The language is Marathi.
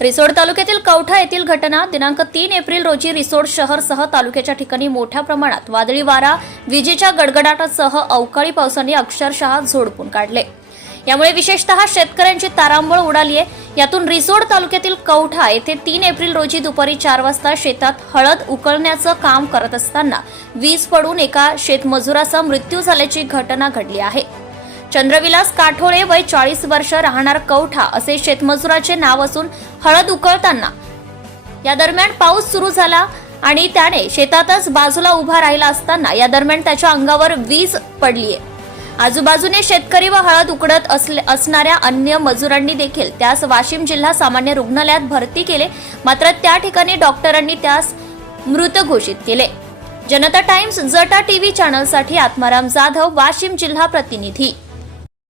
रिसोड तालुक्यातील कवठा येथील घटना दिनांक तीन एप्रिल रोजी रिसोड शहरसह तालुक्याच्या ठिकाणी मोठ्या प्रमाणात वादळी वारा विजेच्या गडगडाटासह अवकाळी पावसाने अक्षरशः झोडपून काढले. यामुळे विशेषतः शेतकऱ्यांची तारांबळ उडाली आहे यातून रिसोड तालुक्यातील कवठा येथे तीन एप्रिल रोजी दुपारी चार वाजता शेतात हळद उकळण्याचं काम करत असताना वीज पडून एका शेतमजुराचा मृत्यू झाल्याची घटना घडली आहे. चंद्रविलास काठोळे वय चाळीस वर्ष राहणार कवठा असे शेतमजुराचे नाव असून हळद उकळताना. या दरम्यान पाऊस सुरू झाला आणि त्याने शेतातच बाजूला उभा राहिला असताना या दरम्यान त्याच्या अंगावर वीज पडलीये. आजूबाजूने शेतकरी व हळद उकडत असले- असणाऱ्या अन्य मजुरांनी देखील त्यास वाशिम जिल्हा सामान्य रुग्णालयात भरती केले. मात्र त्या ठिकाणी डॉक्टरांनी त्यास मृत घोषित केले. जनता टाइम्स जटा टीव्ही चॅनलसाठी आत्माराम जाधव वाशिम जिल्हा प्रतिनिधी.